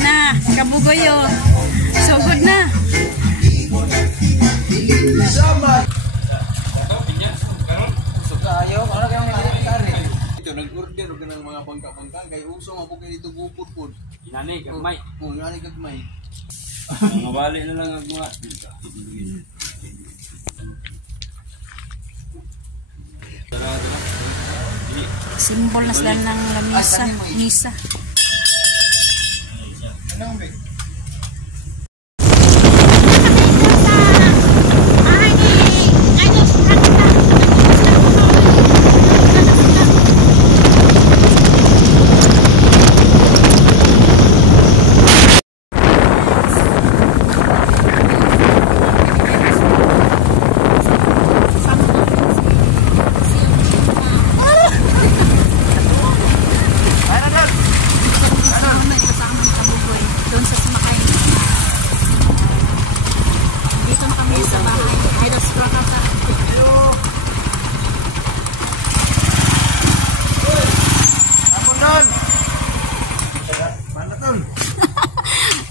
na, kabugoyo. So good na. Ito, nag-order ka ng mga pangka-pangka. Kaya uso nga po kayo dito gupod-pod. Inani, kagmay. Oo, inani kagmay. Mga bali na lang ang mga. Simbol na sila ng lamisa. Misa.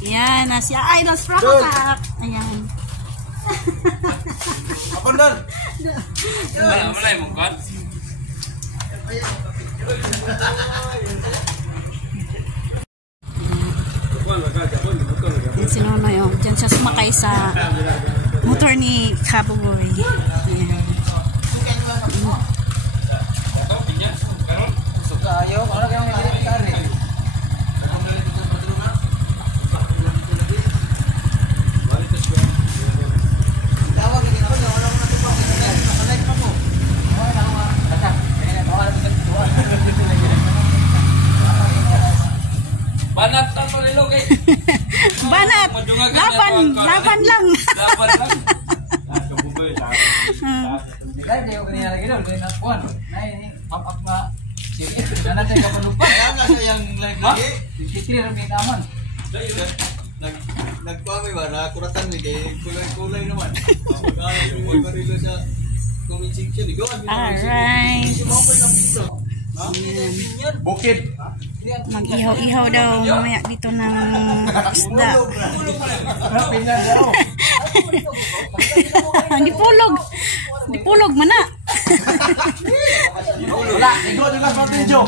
Yan, si Idols Prakatak. Ayan. Apa doon? Wala yung mungkot. Yan si Nonoy. Diyan siya sumakay sa motor ni Kabugoy. Ayan. Ayaw, ano kaya mga kari? Banat ang palilog eh. Banat! Laban! Laban lang! Laban lang. Kabugoy. Dahil kayo kanina lagi doon, kaya nakuhan. Pop-up na na natin kapalupa. Kaya nga sayang lagi. Sikitri rin may naman. Nagpamay ba? Nakuratan lagi. Kulay-kulay naman. Pag-alay barilo sa comment section. Alright. Bukid. Mag-ihaw-ihaw daw mamaya dito ng isda. Hindi pulog. Hindi pulog, mana. Wala, igor yung Mountain Dew.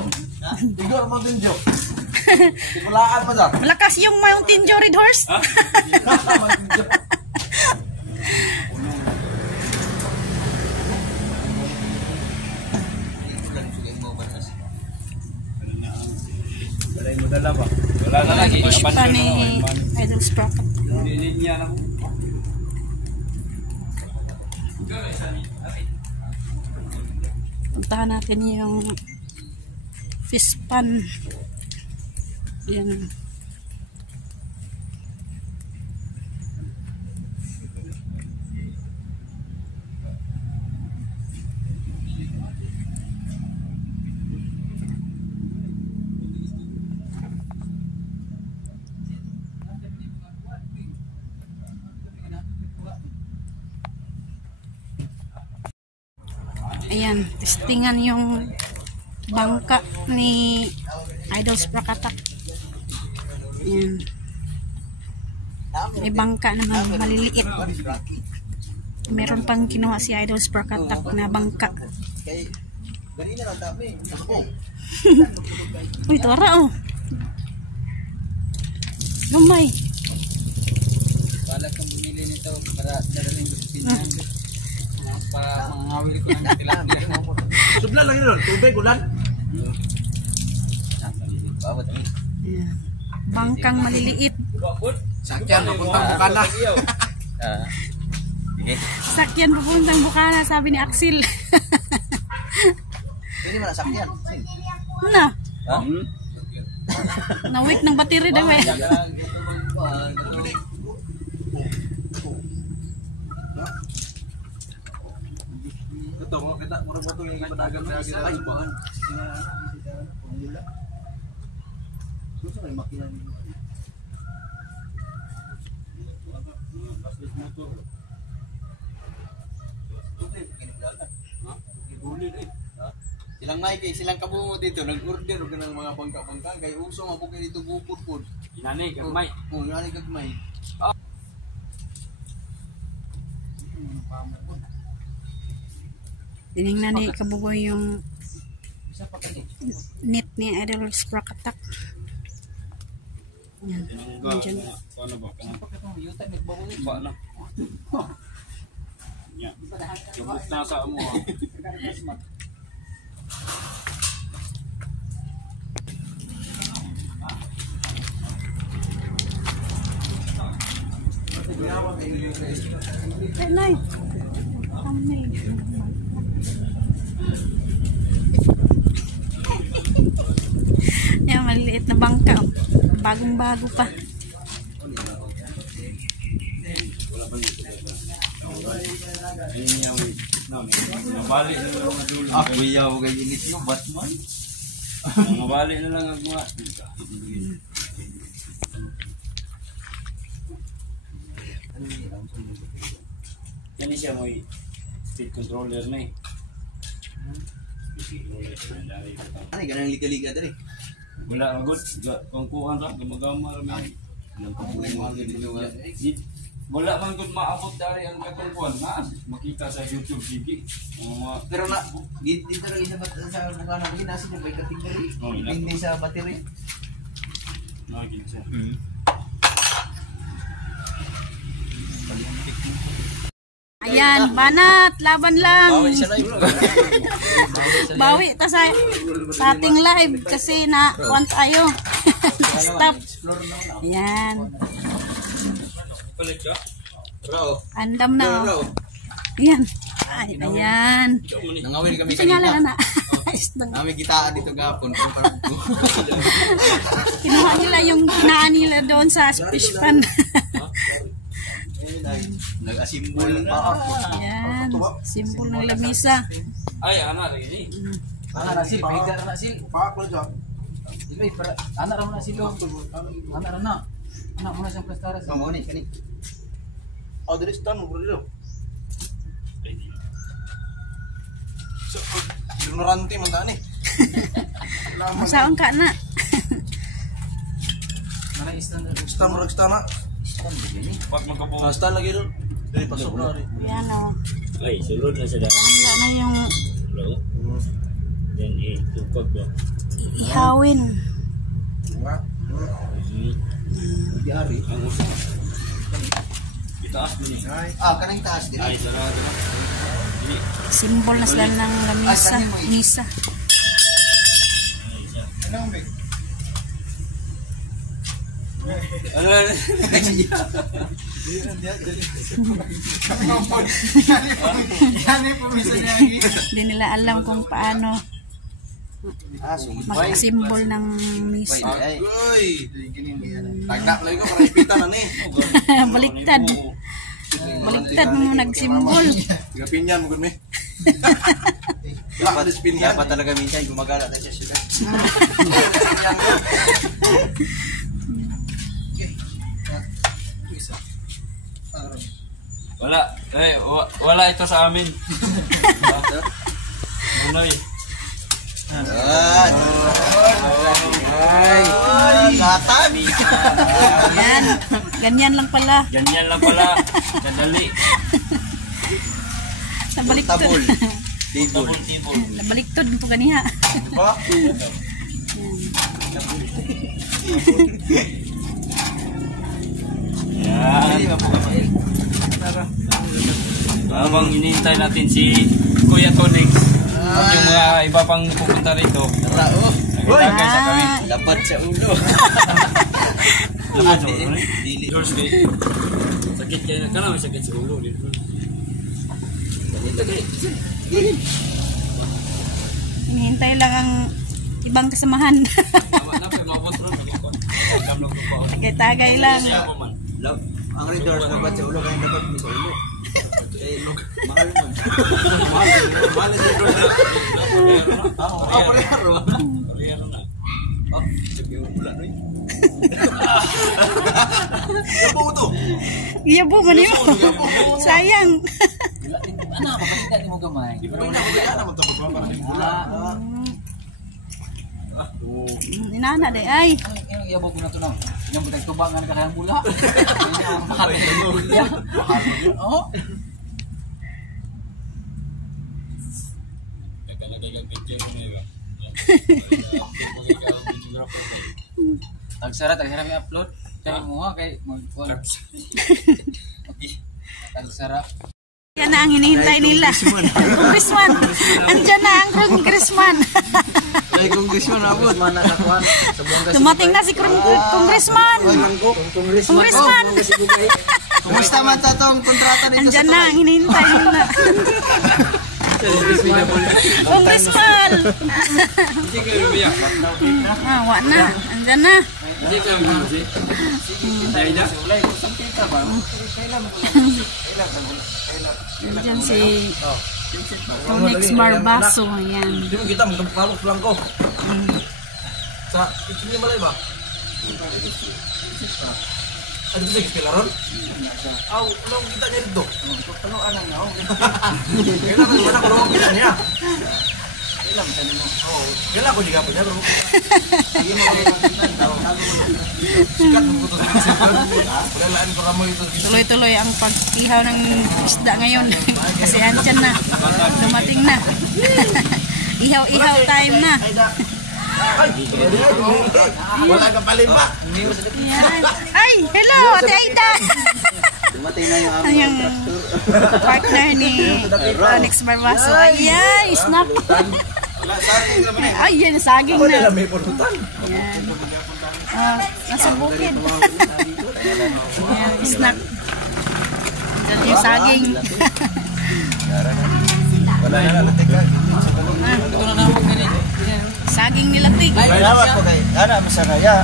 Igor Mountain Dew. Tikulaan mo dyan. Malakas yung Mountain Dew Red Horse. Wala mo dala ba? Wala na lagi. Push pa ni Idols Prakatak. Linya na ko. Puntahan natin yung fish pan. Yan. Ayan, testingan yung bangka ni Idols Prakatak. Ayan. May bangka naman maliliit. Meron pang kinuha si Idols Prakatak na bangka. Uy, tora oh. Lumay. Bala kang bumili nito para dadaling ko sa Pinan. Para mangawil ko ng katilang. Sublan lang yun, tubig, ulan. Ayan. Bangkang maliliit. Sakyan, papuntang Bukana. Sakyan papuntang Bukana, sabi ni Axel. Pwede mo na sakyan. Na. Na-weak ng battery daw eh. Ito, kita murag ba ito yung padagang na ay bahan. Gusto may makina nito. Silang Nike, silang kabungo dito, nag-order ka ng mga pangka-pangka, kaya uso nga po kayo dito gupod-pod. Inani kagmay. Oh, inani kagmay. Tinignan ni Kabugoy yung Isa pa kani. net ni Idol Sprakatak. Yan. Diyan. Paano ba? Pa katong yuta nagbaboy. Ba na. Yan. Tubos na sa mo. Ay, nay. Thumbnail. Yan, maliliit na bangka. Bagong-bago pa. Ayun yung nabali na lang ang dulo. Ah, kuya mo kay init yung Batman. Nabali na lang ang mga. Yan siya mo speed controller na eh. Speed controller na dari. Ay, ganang liga-liga dali. Wala agad. Kung kuhan ra, gumagama ra may. Nang kabuhay mo agad dito nga. Wala man gud maabot dari ang katong kuhan na makita sa YouTube sige. Mga Pero na, dito lang isa sa mukha namin, nasa yung may category. Oh, ina. Hindi sa battery. naging siya. Ayan, banat, laban lang. Bawal siya live. Bawi ta sa ating live kasi na want tayo. Stop. Explore na wala. Ayan. Palit ka? Raw. Andam na. Oh. Ayan. Ay, ayan. Nangawin kami Kasi nga lang kanina. na. Isdang. Nami kitaan dito gapon. Pero parang Kinuha nila yung kinaan nila doon sa fish pan. nag-asimbol ng baka. Ayan. Simbol ng lamisa. Ay, anak rin eh. Anak na sil, pahiga na sil. Pak mo dyan. Ilay, para anak ra mo na silo. Anak ra na. Anak mo na siyang prestara. Mo ni kani. Oh, diri stand mo bro. So, ignorante man tani. Masaon ka na. Nara stand mo stand na. Stand begini. Pag magkabuo. Stand lagi ron. Dili pasok na rin. Ayan o. Ay, sulod na siya. Handa na yung Hello? Then, tukod ba? ihawin. Nga. Diari. Ang uso. Itaas mo ni. Ah, kanang taas din. Ay, sarado na. Dili. Simbol na sila ng lamisa. Misa. Anong big? Ano na? Hindi nila alam kung paano mag-simbol ng misa. Uy! Tagdak lang ko para ipitan na ni. Baliktad. Baliktad mo nag-simbol. Gapinyan mo gud mi. Dapat talaga minsan gumagala tayo sa syudad. Wala. Eh, wala ito sa amin. Munoy. Ay! Latan! Yan. Ganyan lang pala. Ganyan lang pala. Kadali. Nabaliktad. Tabol. Tibol. Nabaliktad po kaniya. Ba? Yan. Habang hinihintay natin si Kuya Tonix at yung mga iba pang pupunta rito. Rao. Nagtagay sa kami. Dapat sa ulo. Laman sa ulo ni. George kay. Sakit kayo na. Kala may sakit sa ulo. Hinihintay lang ang ibang kasamahan. Tama na. Pag mabot ron. Kamlong ko pa. Tagay lang. Siya ako man. Ang redoors dapat sa ulo kaya dapat mi sa ulo. Mahal mo. Mahal sa ulo. Ah, pareharo. Pareharo na. Ah, sabi mo pula rin. Ano mo to? Iyabo man yun. Sayang. Ano, makakita mo gamay. Pero na, wala naman ito. Wala. Inana de ay. Ang iyabaw ko na ito na. Yung pagtubangan ka kayang bula. Mahal yun. Mahal yun. Oo. Tagsara, tagsara may upload. Kaya mo nga, kay tagsara. Yan na ang hinihintay nila. Congressman. Andyan na ang congressman. Ay, congressman abot. Dumating na si congressman. Congressman. Kumusta man tatong kontrata dito Andyan na ang hinihintay nila. Congressman. Wa na. Andyan na. Andyan si Onyx Barbaso. Ayan. Hindi mo kita, magpapalok lang ko. Sa kitchen niya malay ba? Ano ito sa kispilaron? Aw, anong kita niya dito? Panuan lang ako. Kailan ko naman ako kita niya. Kailan mo sabi mo? Oo. Kailan ko di ka po niya. Sige mo ako kita. Sikat mo ito sa kispilaron. Walalaan ko ramo ito. Tuloy-tuloy ang pag-ihaw ng isda ngayon. Kasi andyan na. Dumating na. Ihaw-ihaw time na. Wala ka palimba. Yan. Ay, hello, Ate Aida. Dumating na yung Yung partner ni Onyx Barbaso. Ayan, snack. Ay, yan, saging na. may punutan. Yan. Nasa bukid. Ayan, snack. Diyan yung saging. Wala na natigan. Ito na naman ganito. Saging nilatig. Salamat po kay Ana Masakaya.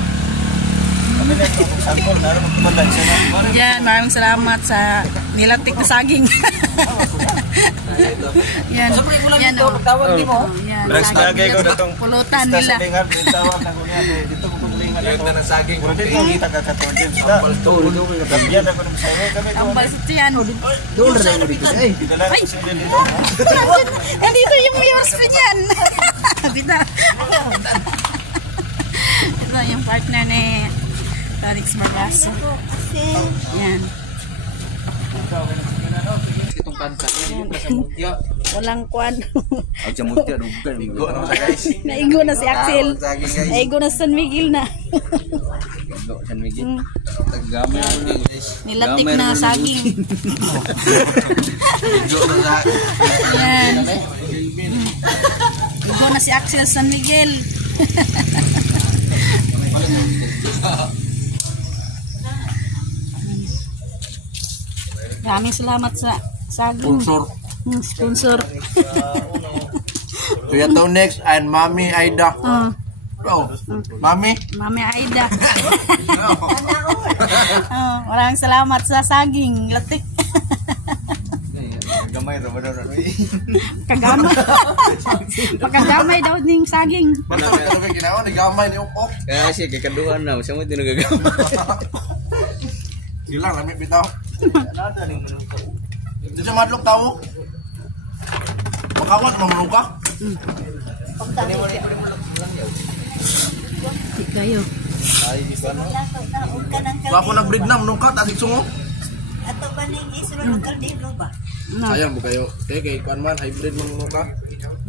Kami na ito sangkol na magpundan siya. Yan, maraming salamat sa nilatik na saging. Yan. Yan o. Tawag di mo. Yan, Brags saging tagay ko nila. datong Pulutan nila. Sa lingar tawag na kunya dito ko paglingan ako. Yung nasaging. Pero dito kita kakatodin sila. Kabyan ako ng sayo kami ko. Ang balsit yan. Doon rin mo dito. Ay, Ay! Nandito yung viewers pa dyan. Bita. Ito yung partner ni Onyx Barbaso. Yan. itong kanta niya sa mutya. Walang kwan. Ang sa mutya dugan. Igo na guys. Naigo na si Axel. Naigo na si San Miguel na. Igo San Miguel. Gamay na guys. Nilatik na saging. Igo na sa. Yan. Igo na si Axel San Miguel. Maraming salamat sa saging. Sponsor. Sponsor. Kuya Tonex and Mami Aida. Oh, Mami. Mami Aida. Maraming salamat sa saging. Latik. Gamay ra ba daw na? Kagamay. Pagkagamay daw ning saging. Basta ano ba ginawa ni gamay ni Ukok. Kaya siya kakaduhan na, siya mo tinagagamay. Gilang lami bitaw. Di siya madlok tao. Makawat mamulog ka. Kayo. Wa ko nag-breed na manong ka tasig sungo. Ato ba ning isulod ng kaldero ba? No. Sayang mo kayo. Kay kuan man hybrid manong ka.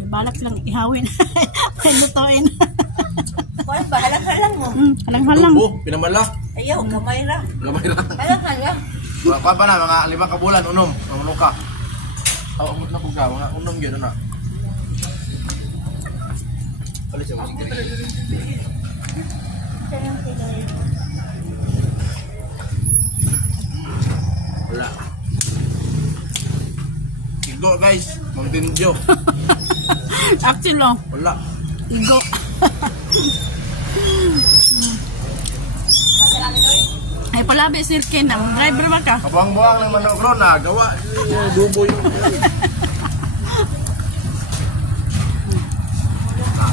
Balak lang ihawin. Lutuin. Kuan ba halang-halang mo? Halang-halang. Tubo, pinamala. Ayaw gamay ra. Gamay ra. Halang-halang. Wa pa na mga 5 ka bulan unom, manong ka. Aw amot na pug ka mga unom gyud na. Kali siya. Wala. Igo guys, Mountain Dew. Actually lang. Wala. Igo. Ay palabi sirkin na. Driver ba ka? Kabuang-buang ng manok bro na gawa yung bubo yung.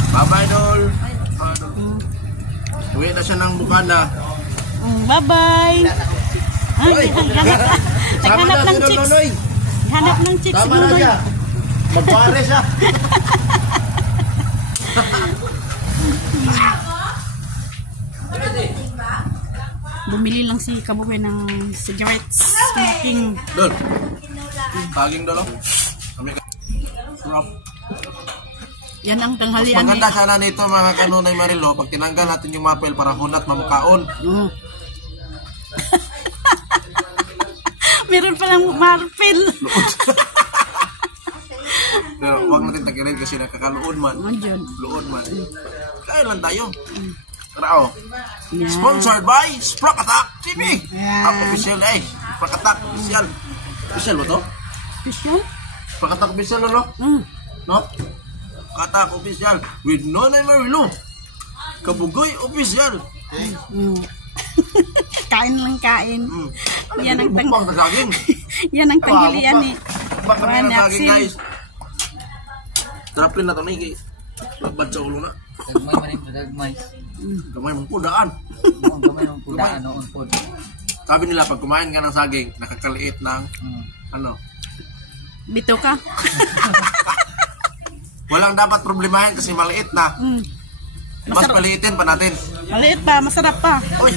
Bye-bye dol. Uwi na siya ng bukana. Bye-bye. Ay, naghanap ng chicks. Hanap ng chicks. Tama na siya. Magpare siya. Bumili lang si Kabugoy ng cigarettes. Smoking. Doon. Saging doon. Kami ka. Sarap. Yan ang tanghalian. Maganda sana nito mga kanunay Marilo. Pag tinanggal natin yung mapel para hunat mamukaon. Oh. Meron palang marpil. Pero huwag natin tagirin kasi nakakaluon man. Ayun. Luon man. Kaya lang tayo. Tara oh. Yan. Sponsored by Sprock Attack TV. Yan. Official eh. Sprock Attack official. Official ba to? Official? Sprock Attack official no? Mm. No? Attack official with Nonay Marilo. Kabugoy official. Mm. Kain lang kain. Yan ang Mukbang na saging. yan ang tanghalian eh. Mukbang kami ng saging Axel. guys. Trapin na ito na iki. Lagbad sa ulo na. Dagmay man ito, dagmay. Kamay mong pudaan. Gamay ng pudaan noon po. Sabi nila pag kumain ka ng saging, nakakaliit ng ano. Bito ka. Walang dapat problemahin kasi maliit na. Mm. Mas paliitin pa natin. Maliit pa, masarap pa. Uy!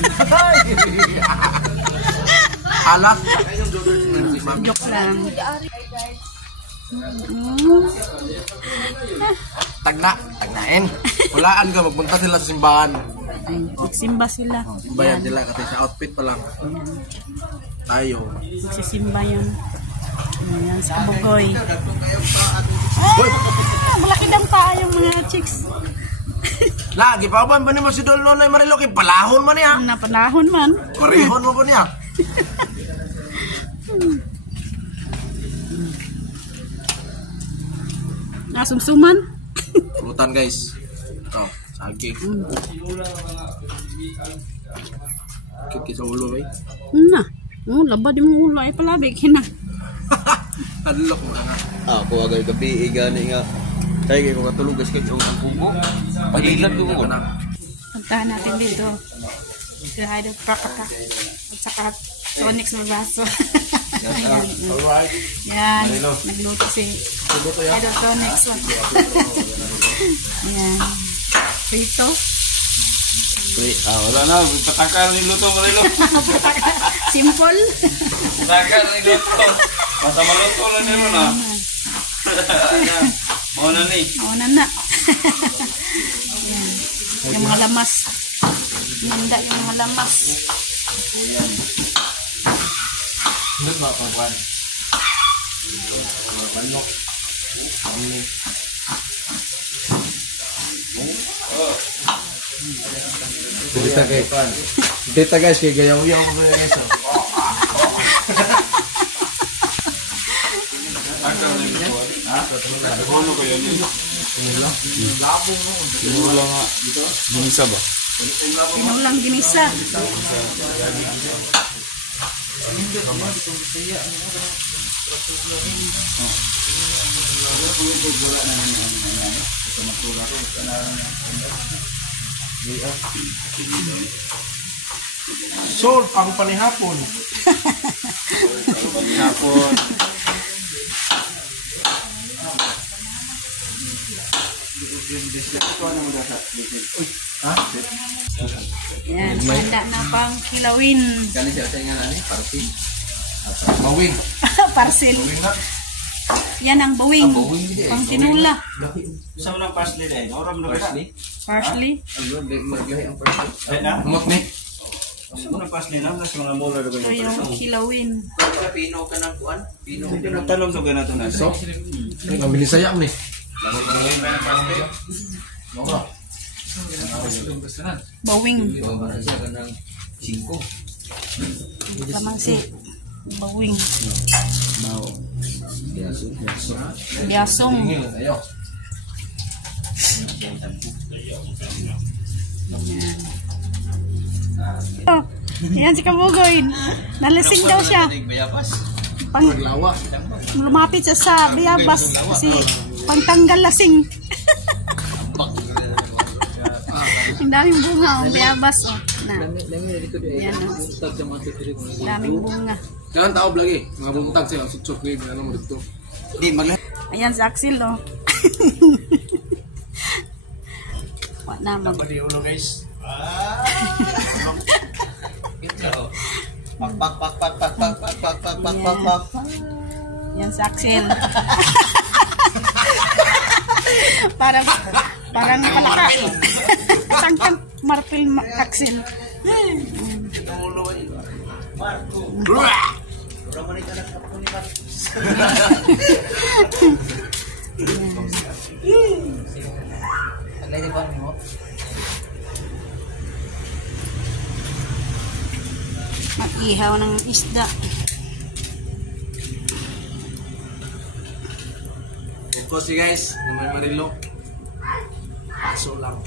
Alas. Joke lang. Tagnain. Walaan ka, magpunta sila sa simbahan. Ay, magsimba sila. Simbahan sila kasi sa outfit pa lang. Tayo. Magsisimba yan. Ayan, sa Kabugoy. Uy! Malaki daw pa yung mga chicks. Lagi pa ba ni mo si Dol Nonay Marilo kay palahon mo niya. Napanahon man. Parihon mo po niya. Nasumsuman. Pulutan guys. Ito, saging. Kiki sa ulo eh. Na. Oh, labad yung ulo ay palabig hina. Hadlok mo na nga. Ako agad gabi gani nga. Kaya kayo katulog guys kayo ng kubo. Pagilan ko ko na. Puntahan natin dito. Grahay daw prakata. At saka tonics na baso. Ayan. Alright. Yan. Nagluto si Idol Tonics. Ayan. Rito. Wala na, patakal ni luto mo nilo. Simple. Patakal ni luto. Basta maluto lang nilo na. Mau na ni. Mauna na. Ayan. Yung mga lamas. Nanda yung mga lamas. Hindi ba pagwan? Balok. Dita guys kay gayaw-yaw mo guys. Ano ko yun? Wala nga. Ginisa ba? Tinulang ginisa. Sol pang panihapon. Hapon. Yan. Handa na pang kilawin. Kani siya sa nga ani party. Mawing. Parcel. Yan ang buwing. Pang tinula. Sa unang parsley din. Oram na ba? Parsley. Ano maglahi ang party. Ay na? Umot ni. Sa unang parsley na. Sa mga molar na ba Ito yung kilawin. Pino ka ng kuan? Pino. Talong sa ganito na. So, ang bilis sayang ni. Bawing. Para siya kanang 5. Lamang si bawing. Yaso. Biasong. Ayo. Oh, yan si Kabugoy. Nalasing daw siya. Bayapas. Pang Lawa. lumapit siya sa biyabas kasi pangtanggal lasing. Ang daming bunga ang biyabas oh. Na. Yan oh. Daming bunga. Kailan tao lagi? Mga buntag siya sutsok ni ano mo dito. Di magla. Ayan si Axel oh. Wala na mag. Di ulo guys. Pak pak pak pak pak pak pak pak pak pak pak pak. Yan si Axel. parang palaka. Tangkang marpil Axel. Mag-ihaw ng isda. Of course, guys, naman marilo. Paso lang.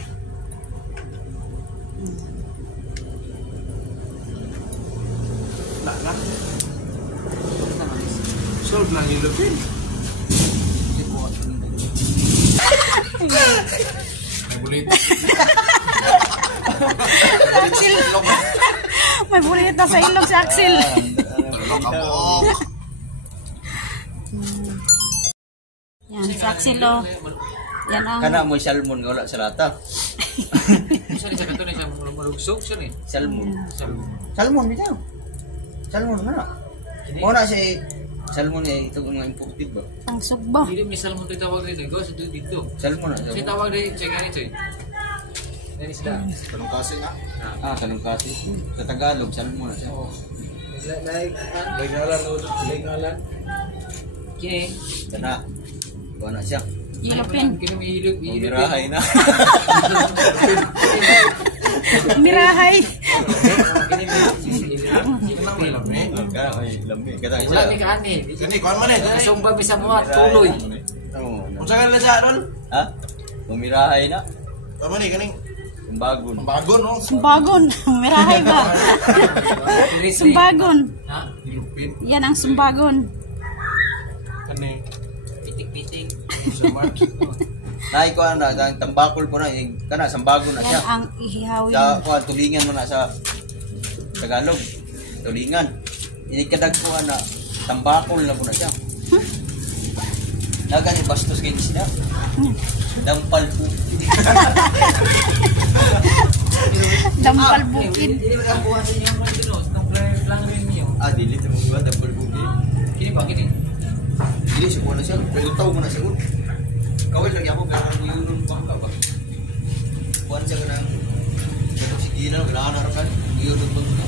Na. Solve lang yung lupin. May bulit. Axel. May bulit na sa ilog si Axel. Yan si Axel oh. Yan ang Kana mo salmon nga wala sa lata. Sorry sa kanto na siya malugsog, sorry. Salmon. Salmon bitaw. Salmon mana? Mo na si salmon eh ito mga imported ba? ang sugba. Hindi may salmon tayo tawag dito. Go sa dito. Salmon na. Kasi tawag dito, check nga ito eh. Yan sila. Tanong kasi nga. Kalungkasi. Sa Tagalog salmon na siya. Like ngalan. Kini. Kana. Kuha na siya. Ilapin. Kini may hilog. Mirahay na. Mirahay. Kini may Lami. Kana ay lambi. Kada wala ni siya. kaani. Kani, kuhan man eh. Sumba bisa mo tuloy. Oo. Kung saan ka siya ron? Ha? Mirahay na. Kuhan man eh, kaning. Kumbagon. Ang bago, no? Sumbagon. Mirahay ba? Sumbagon. Ha? Lupin. Yan ang sumbagon. Kani. Pitik-pitik. Sa Mark. Nay ko na ang tambakol po na kana sambagon na Yan siya. ang ihihawin. Sa kuan tulingan mo na sa Tagalog. Tulingan. Ini kadag ko na tambakol na po na siya. Nagani bastos kay isda. Dampal po. Dampal bukid. Hindi ba kabuha sa inyo mga dinos? Nung plan rin niyo. Dili mo ba dampal po. Kini ba kini? Dili siya po na siya. Pero taw mo na siya. Kawal lagi ako pero ang yun pa ka ba. Kuan siya kanang pero si Gina wala na kan. Yun ba ko.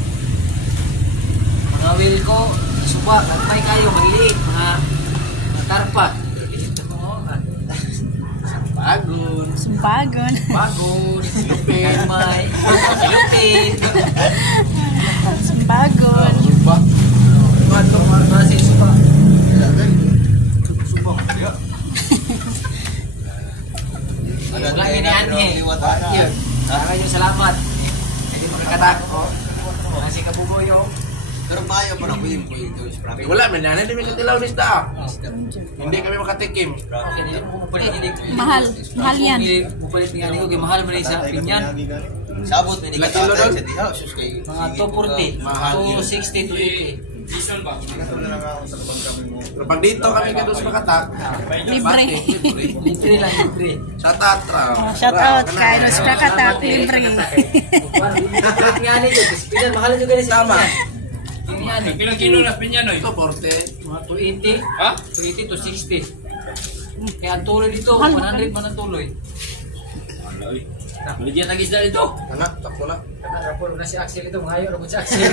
Mga will ko, suba, nagpay kayo, maliliit, mga tarpa. Bagon, Sumbagon. bagon, silupin, may, silupin. Sumbagon. Suba. Bato, marasi, suba. Suba. Ya. Wala yun yan eh. Yun. Maraming salamat. Hindi makakatako. Kasi kabugoy yung. Pero mayo pa na ko yung ito. Wala, man yan. Hindi may katilaw ni Sta. Hindi kami makatikim. Mahal. Mahal yan. Bupalit nga nito, mahal man sa pinyan. Sabot na ni Ilang kilo doon? sa diha. Sus kay Mga 240, Mahal yun. 260 to 80. Pero pag dito kami ka doon sa Makatak, Libre. Libre lang, libre. sa Tatra. Shout out kay Los Kakatak. Libre. Bupalit nga nito, kasi pinyan, mahal juga rin sa Tama. pinyan. Pinyan, Ilang kilo na pinyan oy? Ito, porte. mga 280, Ha? 280 to 60. Kaya ang tuloy dito, Mahal, 100 man ang tuloy. Ano oy? Bigyan tagis na dito. Anak, takpo na. Kaya rapor na si Axel ito, ngayon rapor si Axel.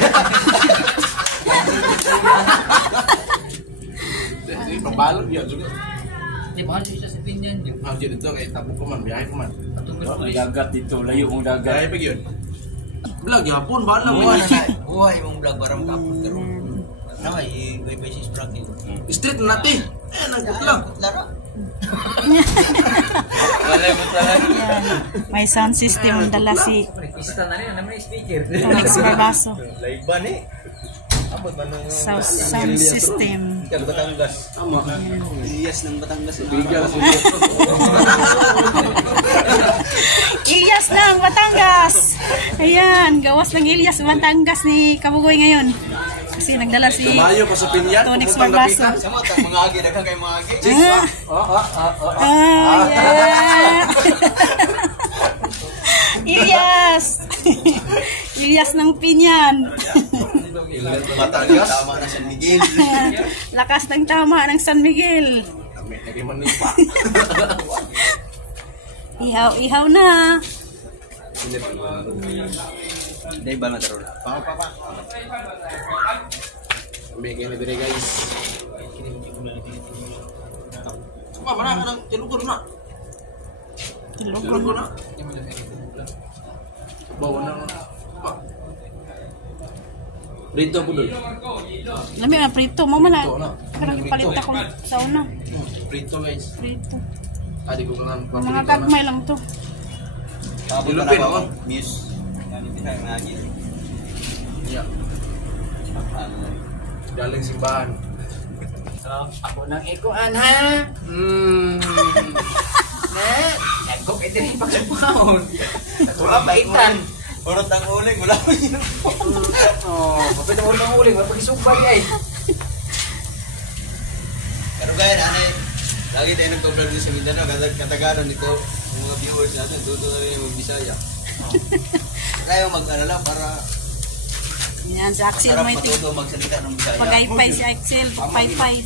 Hindi, pabalog yan. Hindi, mahal siya sa pinyan. Mahal dyan dito, kaya tapo ko man, biyahe ko man. Patungkol Oh, po may dagat dito, layo mong dagat. Biyahe pa yun. Vlog, yapon, bahala mo. Buhay mong vlog barang kapon karon. Na may basis bracket. Street na natin. Eh, nagputlang. Lara. Walay mo talaga. Yan. May sound system ang dala si Pista na rin, naman yung speaker. Tonix Barbaso. Live ba ni? Abot man nung Sound system. Kag Batangas. Tama. Iyas ng Batangas. Bigas. Ilyas ng Batangas. Ayan, gawas ng Ilyas Batangas ni Kabugoy ngayon. Kasi nagdala si Mayo pa sa pinyan. Tonix pumutang Barbaso. lapitan. Sama ta mga agi daghang kay mga agi. Yeah. Ilyas. Ilyas ng Pinyan. Batangas. Tama na San Miguel. Lakas ng tama ng San Miguel. Lagi manipa. Ihaw na. Hindi ba na daron? Pa. May kaya nabiri guys. Sapa mana ka ng tilugod na? Tilugod na? Bawa na. Rito po doon. Lami na prito mo man. Prito na. Karang palit ako sa una. Prito guys. Prito. Adi ko lang. Mga kagmay lang to. Dilupin ako. Muse. Ngaji. Iya. Galing simbahan. So, ako nang ikuan ha. Ako ito rin pagkapahon. Wala baitan. Urot ang uling, wala ko yun. Oh, kapit mo nang uling, wala pag-isubay ay. Pero gaya na, lagi tayo nag-vlog sa Mindanao, kataganon nito, mga viewers natin, tuto na rin yung Bisaya. Kaya mag-ano lang para Yan si Axel sarap may matuto magsalita ng Bisaya. pagaypay si Axel, pagpaypay.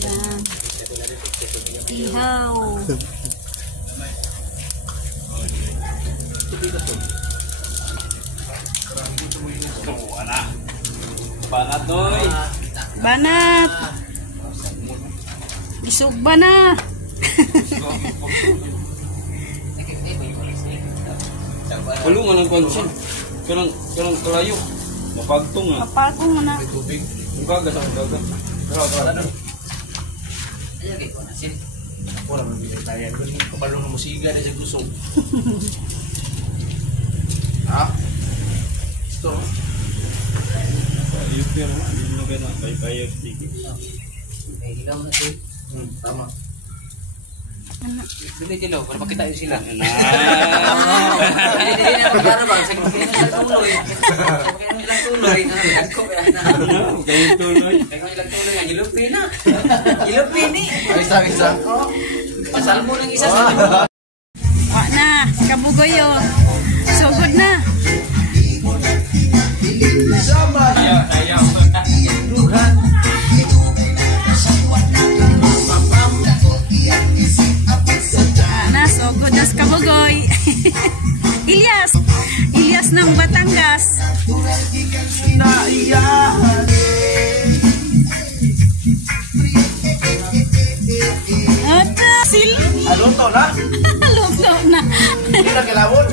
Yan. Ihaw. Banat doy. Banat. Isugba na. Kulungan ang konsen. Kanang kalayo. Mapagtong ah. Papagong mo na. Tubig. Ang gagas ang gagas. Ayan kayo ko na sin. Wala man bigay tayo. Kabalong ng musiga na sa gusong. Ha? Ito. Ayun pero hindi na kaya kaya ticket. Ay, hilaw na sin. Tama. Bili dilaw para makita yun sila. Na. Hindi na para ba sa kanya na tuloy. Sa kanya nilang tuloy na ako na. Kayo tuloy. Kaya nilang tuloy ang gilupin na. Gilupin ni. Isa. Pasal mo ng isa sa Wa na, kabugoyo. Sugod na. Na, sugod na sa kabugoy. Ilyas ng Batangas. At sil. Alon to na? Luto na. Hindi na kilawon.